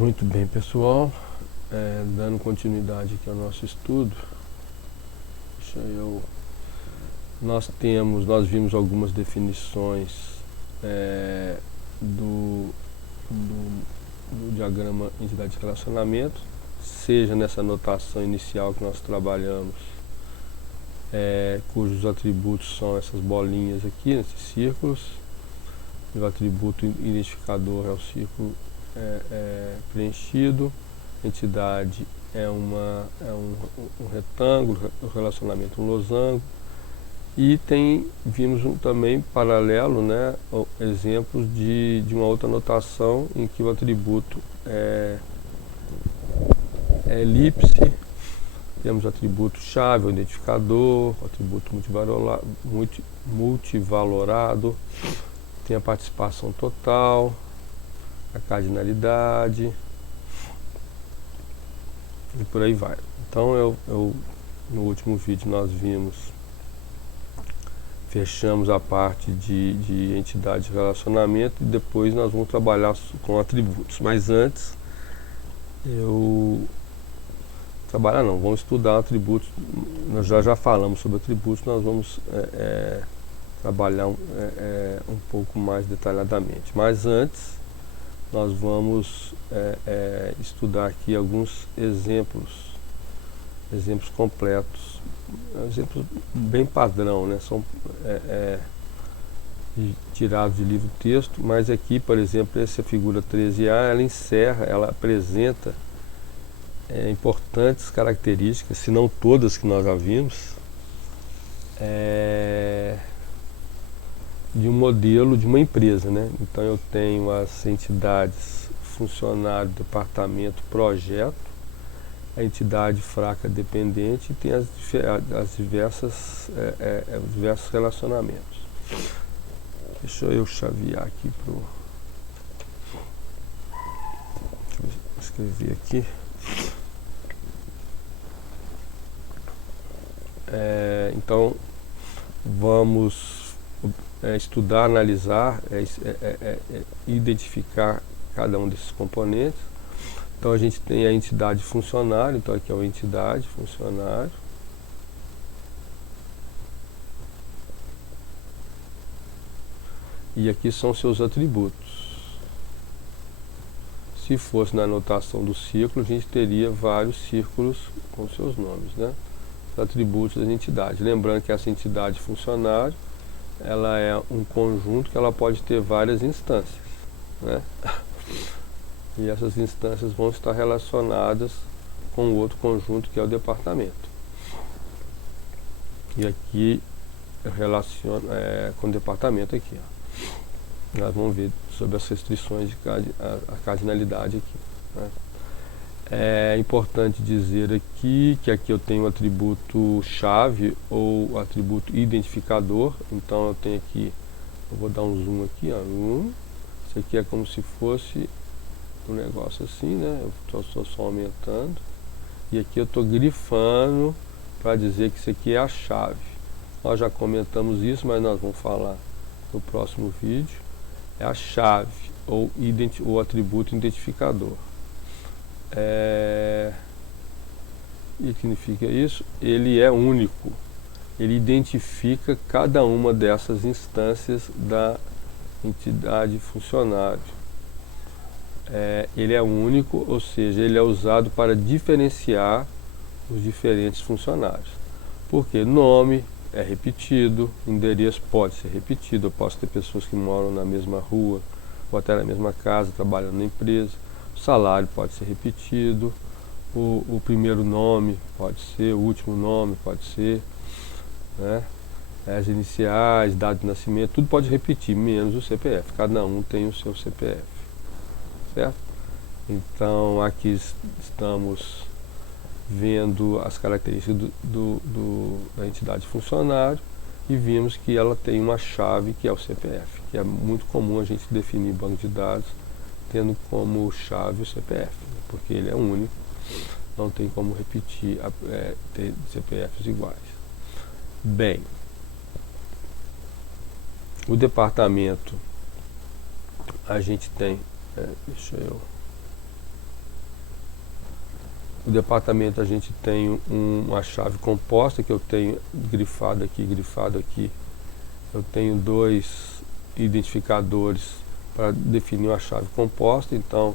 Muito bem, pessoal, dando continuidade aqui ao nosso estudo, nós vimos algumas definições do diagrama entidade de relacionamento, seja nessa notação inicial que nós trabalhamos, cujos atributos são essas bolinhas aqui, esses círculos, e o atributo identificador é o círculo preenchido, entidade é um retângulo, o relacionamento um losango, e vimos também paralelo, né, exemplos de uma outra notação em que o atributo é elipse, temos o atributo chave, o identificador, o atributo multivalorado, tem a participação total, a cardinalidade e por aí vai. Então no último vídeo nós fechamos a parte de entidade de relacionamento e depois nós vamos trabalhar com atributos. Mas antes vamos estudar atributos. Nós já falamos sobre atributos, nós vamos trabalhar um pouco mais detalhadamente. Mas antes nós vamos estudar aqui alguns exemplos completos, exemplos bem padrão, né? São tirados de livro-texto, mas aqui, por exemplo, essa figura 13A, ela apresenta importantes características, se não todas que nós já vimos, de um modelo de uma empresa, né? Então eu tenho as entidades funcionário, departamento, projeto, a entidade fraca dependente e tem os diversos relacionamentos. Deixa eu chavear aqui deixa eu escrever aqui. Então vamos estudar, analisar, identificar cada um desses componentes. Então a gente tem a entidade funcionário, então aqui é uma entidade funcionário. E aqui são seus atributos. Se fosse na anotação do círculo, a gente teria vários círculos com seus nomes, né? Os atributos da entidade. Lembrando que essa entidade funcionário, ela é um conjunto que ela pode ter várias instâncias, né? E essas instâncias vão estar relacionadas com o outro conjunto que é o departamento. E aqui eu relaciono com o departamento aqui, ó. Nós vamos ver sobre as restrições a cardinalidade aqui, né? É importante dizer aqui que aqui eu tenho o atributo chave ou atributo identificador. Então eu tenho aqui, eu vou dar um zoom aqui, ó. Isso aqui é como se fosse um negócio assim, né? Eu estou só aumentando. E aqui eu estou grifando para dizer que isso aqui é a chave. Nós já comentamos isso, mas nós vamos falar no próximo vídeo. É a chave ou atributo identificador. E o que significa isso? Ele é único. Ele identifica cada uma dessas instâncias da entidade funcionário. Ele é único, ou seja, ele é usado para diferenciar os diferentes funcionários. Porque nome é repetido, endereço pode ser repetido, eu posso ter pessoas que moram na mesma rua ou até na mesma casa, trabalhando na empresa. O salário pode ser repetido, o primeiro nome pode ser, o último nome pode ser, né? As iniciais, data de nascimento, tudo pode repetir, menos o CPF. Cada um tem o seu CPF, certo? Então aqui estamos vendo as características da entidade funcionário e vimos que ela tem uma chave que é o CPF, que é muito comum a gente definir banco de dados tendo como chave o CPF, porque ele é único, não tem como repetir, ter CPFs iguais. Bem, o departamento, a gente tem, deixa eu O departamento a gente tem uma chave composta que eu tenho grifado aqui. Eu tenho 2 identificadores para definir uma chave composta. Então,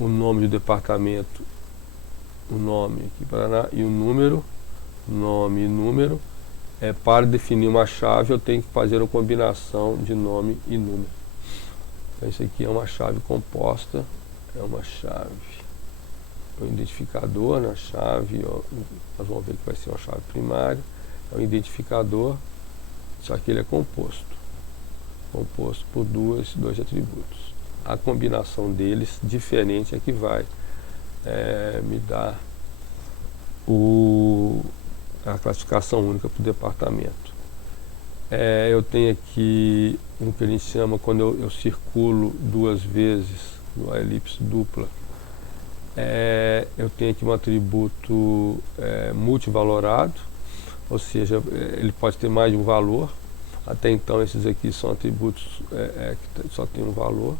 o nome do departamento, o nome aqui Paraná e o número, nome e número. Para definir uma chave eu tenho que fazer uma combinação de nome e número. Então isso aqui é uma chave composta, é uma chave, um identificador na chave, nós vamos ver que vai ser uma chave primária, é um identificador, só que ele é composto por dois atributos. A combinação deles diferente é que vai me dar a classificação única para o departamento. Eu tenho aqui um que a gente chama, quando eu circulo 2 vezes numa elipse dupla, eu tenho aqui um atributo multivalorado, ou seja, ele pode ter mais de um valor. Até então esses aqui são atributos que só tem um valor.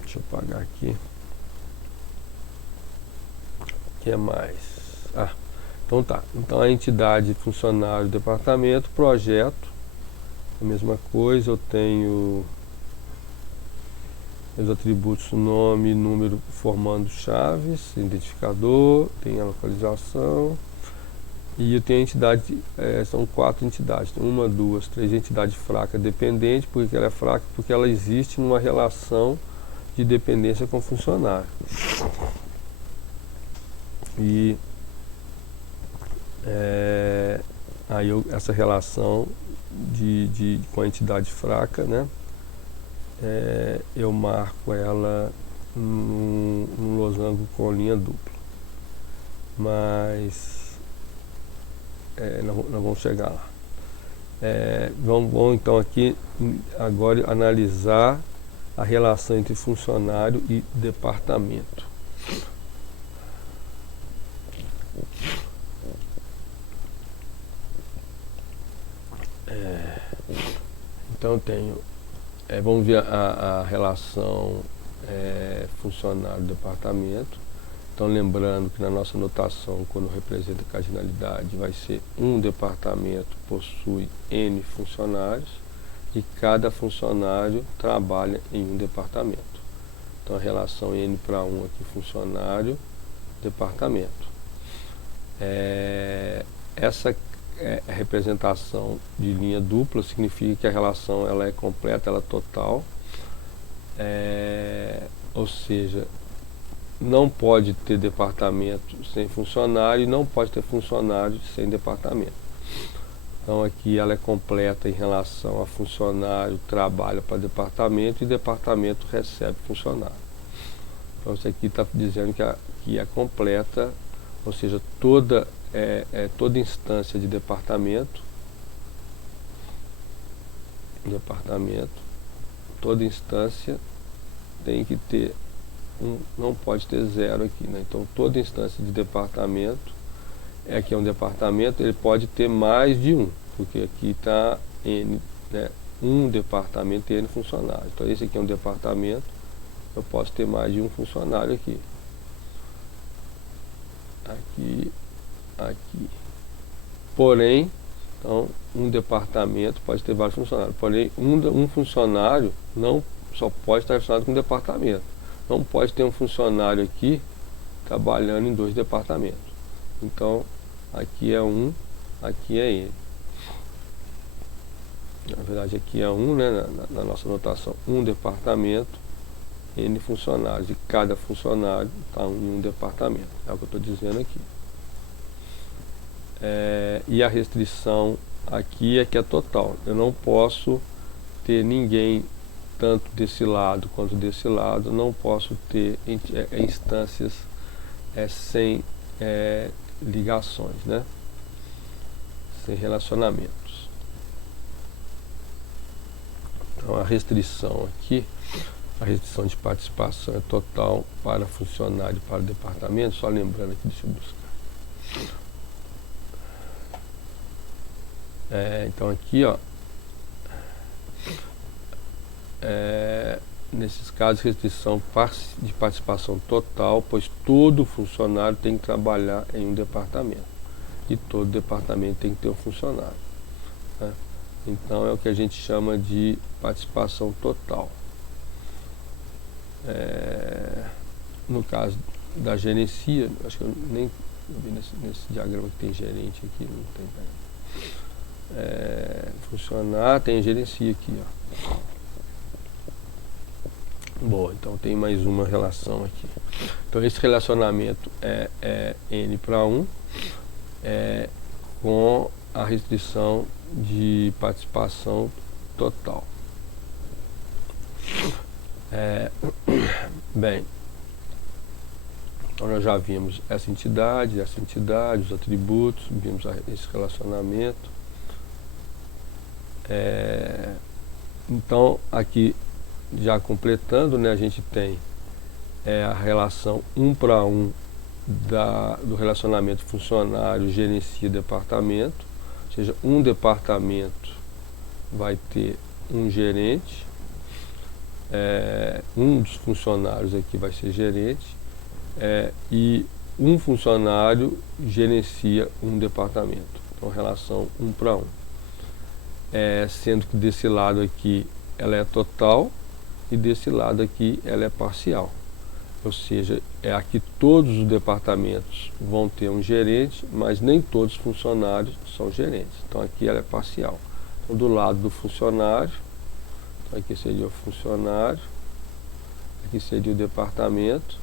Deixa eu apagar aqui. O que é mais? Então tá. Então a entidade, funcionário, departamento, projeto, a mesma coisa. Eu tenho os atributos nome, número formando chaves, identificador, tem a localização. E eu tenho a entidade, são 4 entidades, 1, 2, 3 entidade fraca dependente. Por que ela é fraca? Porque ela existe numa relação de dependência com o funcionário. E aí essa relação com a entidade fraca, né, eu marco ela num losango com linha dupla. Mas nós vamos chegar lá. Vamos então aqui agora analisar a relação entre funcionário e departamento. Então eu tenho, vamos ver a relação funcionário-departamento. Então lembrando que na nossa notação, quando representa cardinalidade, vai ser um departamento possui N funcionários e cada funcionário trabalha em um departamento. Então a relação N para 1 aqui, funcionário, departamento. Essa representação de linha dupla significa que a relação ela é completa, ela é total, ou seja, não pode ter departamento sem funcionário e não pode ter funcionário sem departamento. Então aqui ela é completa em relação a funcionário trabalha para departamento e departamento recebe funcionário. Então isso aqui está dizendo que é completa, ou seja, toda instância de departamento, toda instância tem que ter não pode ter 0 aqui, né? Então toda instância de departamento, aqui é um departamento, ele pode ter mais de um, porque aqui está N, né? Um departamento e N funcionários. Então esse aqui é um departamento, eu posso ter mais de um funcionário aqui. Aqui. Porém, então, um departamento pode ter vários funcionários. Porém, um funcionário só pode estar relacionado com um departamento. Não pode ter um funcionário aqui trabalhando em 2 departamentos. Então, aqui é 1, aqui é N. Na verdade, aqui é 1, né, na nossa notação, um departamento, N funcionários. E cada funcionário está em um departamento. É o que eu estou dizendo aqui. E a restrição aqui é que é total. Eu não posso ter ninguém tanto desse lado quanto desse lado, não posso ter instâncias sem ligações, né? Sem relacionamentos. Então a restrição aqui, a restrição de participação é total para funcionário e para departamento. Só lembrando aqui, deixa eu buscar. Então aqui, ó, nesses casos, restrição de participação total, pois todo funcionário tem que trabalhar em um departamento. E todo departamento tem que ter um funcionário, né? Então é o que a gente chama de participação total. No caso da gerencia, acho que eu nem vi nesse diagrama que tem gerente aqui, não tem. Funcionar, tem gerencia aqui, ó. Bom, então tem mais uma relação aqui. Então esse relacionamento é N para 1, com a restrição de participação total. Bem, então nós já vimos essa entidade, os atributos, vimos esse relacionamento. Então aqui, já completando, né, a gente tem a relação 1 para 1 do relacionamento funcionário gerencia departamento, ou seja, um departamento vai ter um gerente, um dos funcionários aqui vai ser gerente, e um funcionário gerencia um departamento. Então relação 1 para 1. Sendo que desse lado aqui ela é total e desse lado aqui ela é parcial. Ou seja, aqui todos os departamentos vão ter um gerente, mas nem todos os funcionários são gerentes. Então aqui ela é parcial. Então do lado do funcionário, então aqui seria o funcionário, aqui seria o departamento,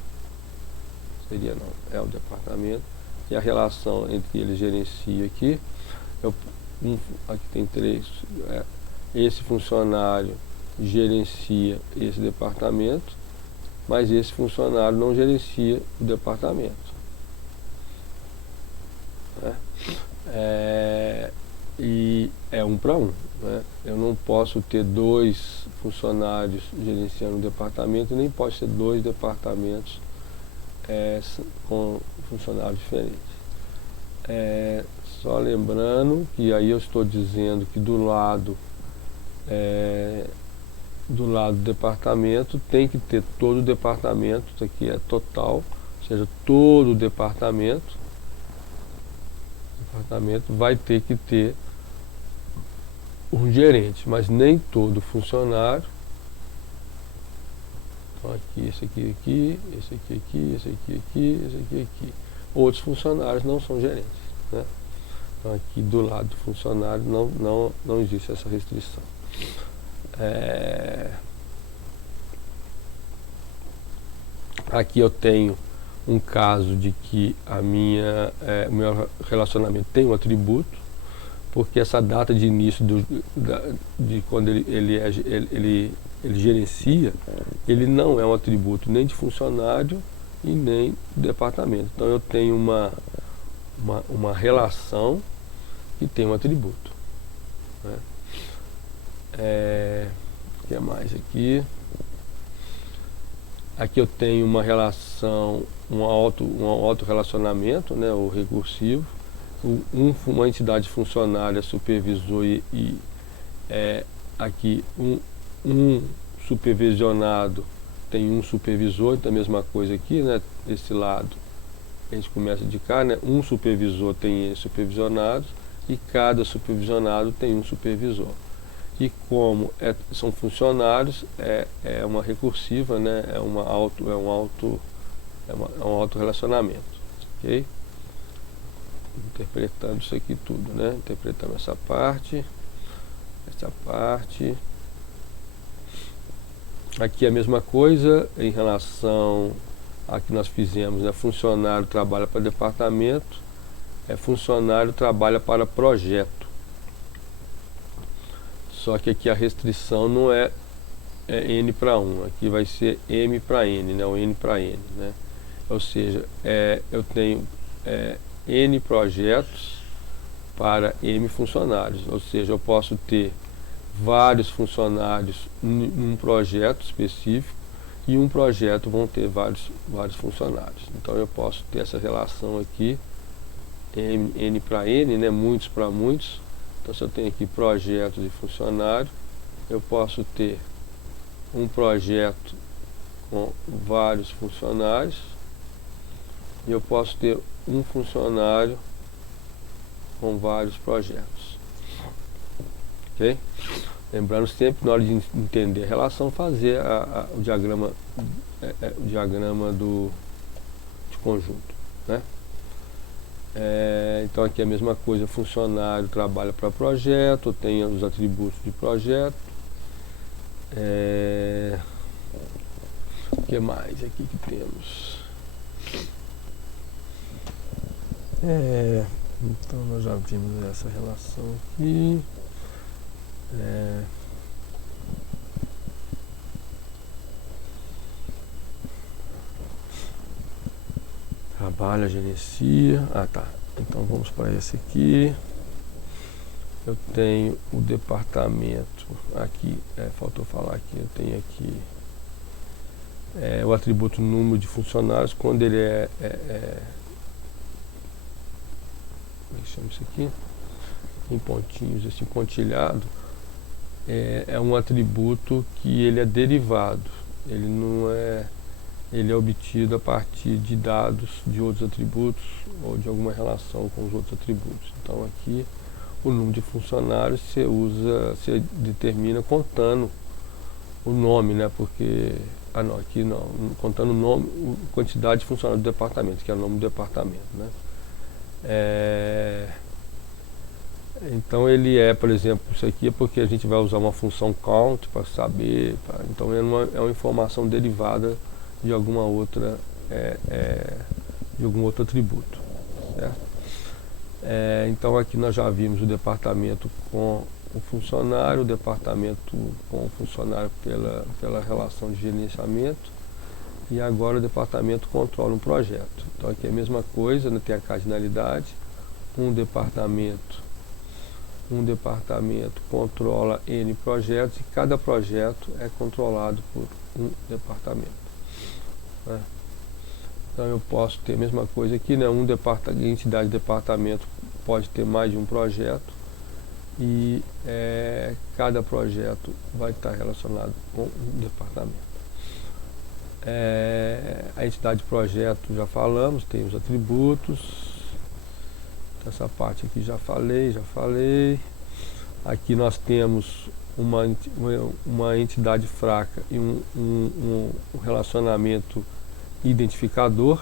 é o departamento, e a relação entre eles gerencia aqui, aqui tem 3, esse funcionário gerencia esse departamento, mas esse funcionário não gerencia o departamento, né? E é 1 para 1, né? Eu não posso ter 2 funcionários gerenciando um departamento, nem posso ter 2 departamentos com funcionários diferentes. Só lembrando que aí eu estou dizendo que do lado do departamento tem que ter todo o departamento, isso aqui é total, ou seja, todo o departamento vai ter que ter um gerente, mas nem todo funcionário. Então aqui, esse aqui, esse aqui, esse aqui. Outros funcionários não são gerentes, né? Então aqui do lado do funcionário não existe essa restrição. Aqui eu tenho um caso de que o meu relacionamento tem um atributo, porque essa data de início de quando ele gerencia, ele não é um atributo nem de funcionário e nem de departamento. Então eu tenho uma relação que tem um atributo, né? O que é mais aqui? Aqui eu tenho uma relação, um autorrelacionamento, né, o recursivo. Uma entidade funcionária supervisor e aqui um supervisionado tem um supervisor, então a mesma coisa aqui, né, desse lado a gente começa de cá, né, um supervisor tem N supervisionados e cada supervisionado tem um supervisor. E como são funcionários, é uma recursiva, né, é um autorrelacionamento, ok? Interpretando isso aqui tudo, né? Interpretando essa parte. Aqui a mesma coisa em relação a que nós fizemos, né? Funcionário trabalha para departamento, funcionário trabalha para projeto. Só que aqui a restrição não é N para 1, aqui vai ser M para N, né? O N para N, né? Ou seja, eu tenho N projetos para M funcionários, ou seja, eu posso ter vários funcionários num projeto específico e um projeto vão ter vários funcionários. Então eu posso ter essa relação aqui, N para N, né? Muitos para muitos. Então se eu tenho aqui projetos e funcionários, eu posso ter um projeto com vários funcionários e eu posso ter um funcionário com vários projetos. Ok? Lembrando sempre, na hora de entender a relação, fazer o diagrama, de conjunto, né? Então aqui é a mesma coisa, funcionário trabalha para projeto, tem os atributos de projeto. O que mais aqui que temos? Então nós já vimos essa relação aqui. Trabalha, gerencia. Tá. Então vamos para esse aqui. Eu tenho o departamento aqui. Faltou falar aqui. Eu tenho aqui o atributo número de funcionários. Quando ele como é que chama isso aqui? Em pontinhos, esse pontilhado. É um atributo que ele é derivado. Ele não é. Ele é obtido a partir de dados de outros atributos ou de alguma relação com os outros atributos. Então aqui o número de funcionários você determina contando o nome, né? Porque não, aqui não, contando o nome, quantidade de funcionários do departamento, que é o nome do departamento, né? Então ele por exemplo, isso aqui é porque a gente vai usar uma função count para saber, então é uma informação derivada de alguma outra de algum outro atributo, certo? Então aqui nós já vimos o departamento com o funcionário, o departamento com o funcionário pela relação de gerenciamento, e agora o departamento controla um projeto. Então aqui é a mesma coisa, né? Tem a cardinalidade, um departamento controla N projetos e cada projeto é controlado por um departamento. Então eu posso ter a mesma coisa aqui, né? Entidade de departamento pode ter mais de um projeto e cada projeto vai estar relacionado com um departamento. A entidade de projeto já falamos, tem os atributos. Essa parte aqui já falei. Aqui nós temos uma entidade fraca e um relacionamento identificador.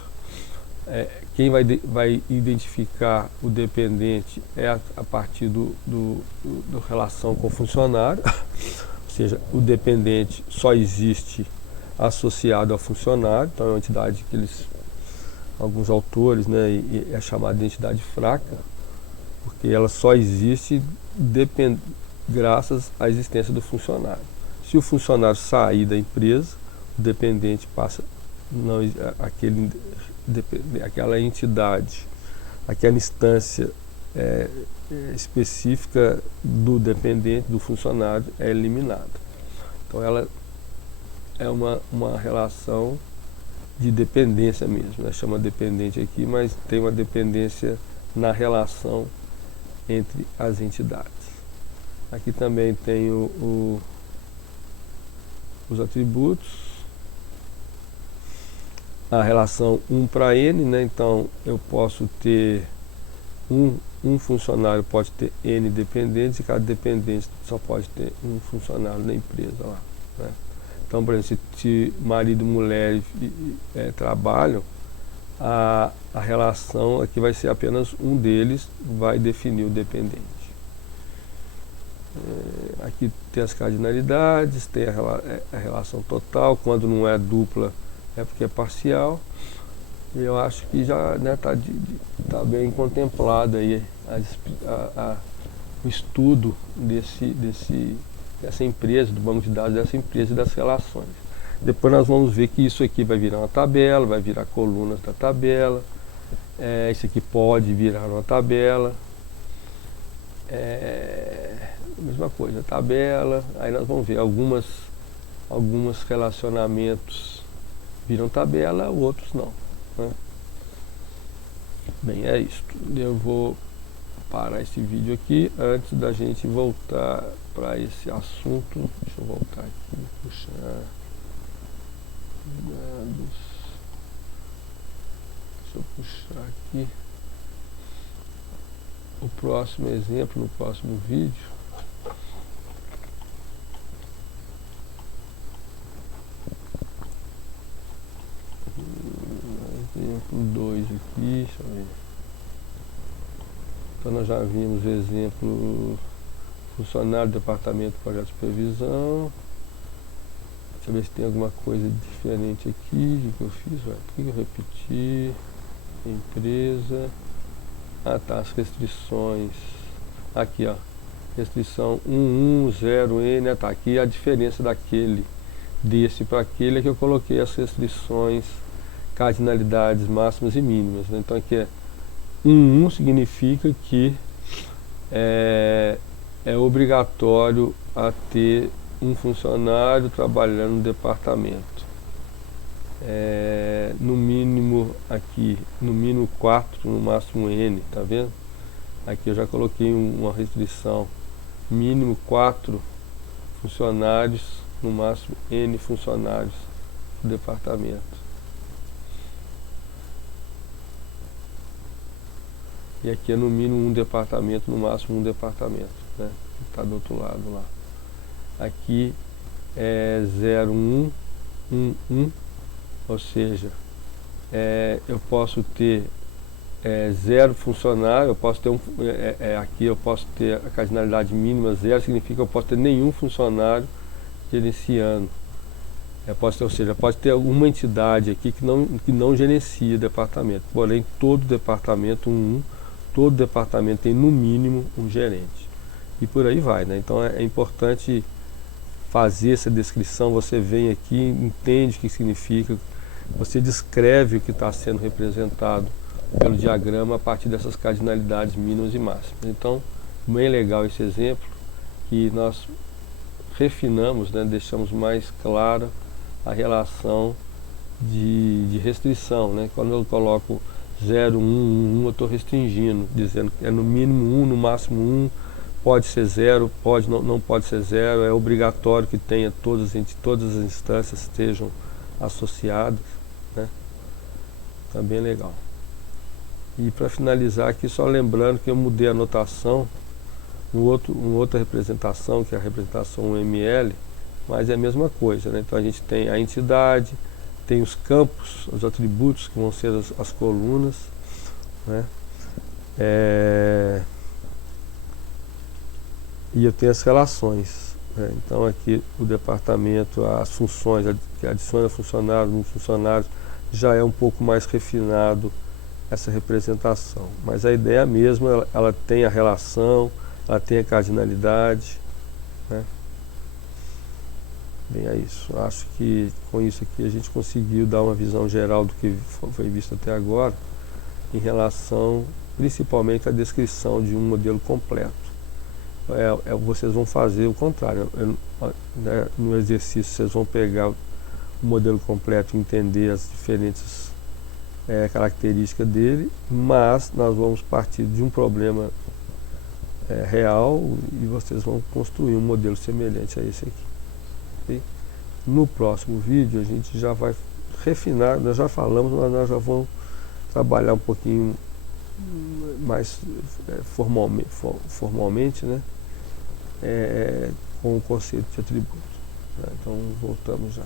Quem vai identificar o dependente a partir do relação com o funcionário, ou seja, o dependente só existe associado ao funcionário. Então é uma entidade que alguns autores, né, é chamada de entidade fraca, porque ela só existe graças à existência do funcionário. Se o funcionário sair da empresa, o dependente passa, aquela entidade, aquela instância específica do dependente, do funcionário, é eliminada. Então ela é uma relação de dependência mesmo, né? Chama dependente aqui, mas tem uma dependência na relação entre as entidades. Aqui também tem os atributos, a relação 1 para N, né? Então eu posso ter um funcionário pode ter N dependentes e cada dependente só pode ter um funcionário na empresa lá, né? Então, por exemplo, se marido e mulher trabalham, a relação aqui vai ser apenas um deles vai definir o dependente. Aqui tem as cardinalidades, tem a relação total, quando não é dupla é porque é parcial. E eu acho que já tá bem contemplado aí o estudo dessa empresa, do banco de dados dessa empresa e das relações. Depois nós vamos ver que isso aqui vai virar uma tabela, vai virar colunas da tabela. Isso aqui pode virar uma tabela. Mesma coisa, tabela. Aí nós vamos ver alguns relacionamentos viram tabela, outros não, né? Bem, é isso. Eu vou parar esse vídeo aqui antes da gente voltar para esse assunto. Deixa eu voltar aqui, puxar dados. Deixa eu puxar aqui o próximo exemplo no próximo vídeo. Exemplo 2 aqui, deixa eu ver. Então nós já vimos o exemplo funcionário do departamento de projeto de supervisão. Deixa eu ver se tem alguma coisa diferente aqui. O que eu fiz? Por que eu repeti? Empresa. Ah tá, as restrições. Aqui ó, restrição 110N, tá aqui a diferença desse para aquele é que eu coloquei as restrições, cardinalidades máximas e mínimas, né? Então aqui é 11 significa que é obrigatório a ter um funcionário trabalhando no departamento. No mínimo aqui, no mínimo 4, no máximo N, tá vendo? Aqui eu já coloquei uma restrição, mínimo 4 funcionários, no máximo N funcionários do departamento. E aqui é no mínimo um departamento, no máximo um departamento, né? Que está do outro lado lá. Aqui é 0111, ou seja, eu posso ter 0 funcionário, eu posso ter aqui eu posso ter a cardinalidade mínima 0, significa que eu posso ter nenhum funcionário gerenciando. Ou seja, pode ter alguma entidade aqui que não gerencia departamento, porém todo departamento, todo departamento tem no mínimo um gerente. E por aí vai, né? Então é importante fazer essa descrição, você vem aqui, entende o que significa, você descreve o que está sendo representado pelo diagrama a partir dessas cardinalidades mínimas e máximas. Então, bem legal esse exemplo, que nós refinamos, né, deixamos mais clara a relação de restrição, né? Quando eu coloco 0, 1, 1, eu estou restringindo, dizendo que é no mínimo 1, no máximo 1, pode ser 0, não pode ser 0, é obrigatório que tenha todas as instâncias estejam associadas, né? Tá bem legal. E para finalizar aqui, só lembrando que eu mudei a notação, uma outra representação, que é a representação UML, mas é a mesma coisa, né? Então a gente tem a entidade, tem os campos, os atributos que vão ser as colunas, né? E eu tenho as relações, né? Então aqui o departamento, as funções, que adiciona funcionários, não funcionários, já é um pouco mais refinado essa representação. Mas a ideia é a mesma, ela tem a relação, ela tem a cardinalidade, né? Bem, é isso. Acho que com isso aqui a gente conseguiu dar uma visão geral do que foi visto até agora, em relação principalmente à descrição de um modelo completo. Vocês vão fazer o contrário, né, no exercício vocês vão pegar o modelo completo e entender as diferentes características dele, mas nós vamos partir de um problema real e vocês vão construir um modelo semelhante a esse aqui. Okay? No próximo vídeo a gente já vai refinar, nós já falamos, mas nós já vamos trabalhar um pouquinho mais formalmente, né? Com o conceito de atributo. Então voltamos já.